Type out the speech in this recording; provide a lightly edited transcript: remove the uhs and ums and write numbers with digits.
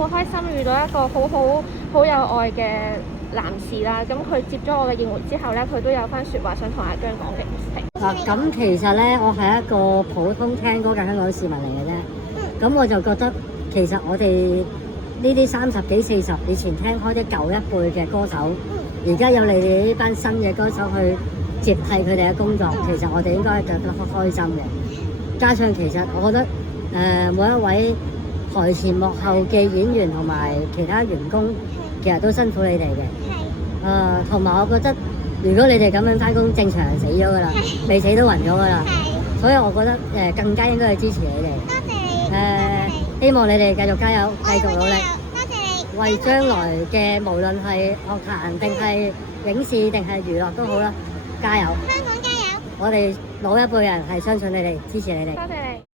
好開心遇到一個好有愛嘅男士啦，咁佢接咗我嘅應援之後咧，佢都有番説話想同阿姜講嘅。嗱，咁其實咧，我係一個普通聽歌嘅香港市民嚟嘅啫。咁我就覺得，其實我哋呢啲30幾40以前聽開啲舊一輩嘅歌手，而家有你哋呢班新嘅歌手去接替佢哋嘅工作，其實我哋應該係覺得開心嘅。加上其實我覺得，每一位台前幕後嘅演員同埋其他員工，其實都辛苦你哋嘅。同埋我覺得，如果你哋咁樣返工，正常人死咗噶啦，未死都暈咗噶啦。所以我覺得更加應該去支持你哋。多謝你。希望你哋繼續加油，繼續努力，多謝你。為將來嘅無論係樂壇定係影視定係娛樂都好啦，加油！香港加油！我哋老一輩人係相信你哋，支持你哋。多謝你。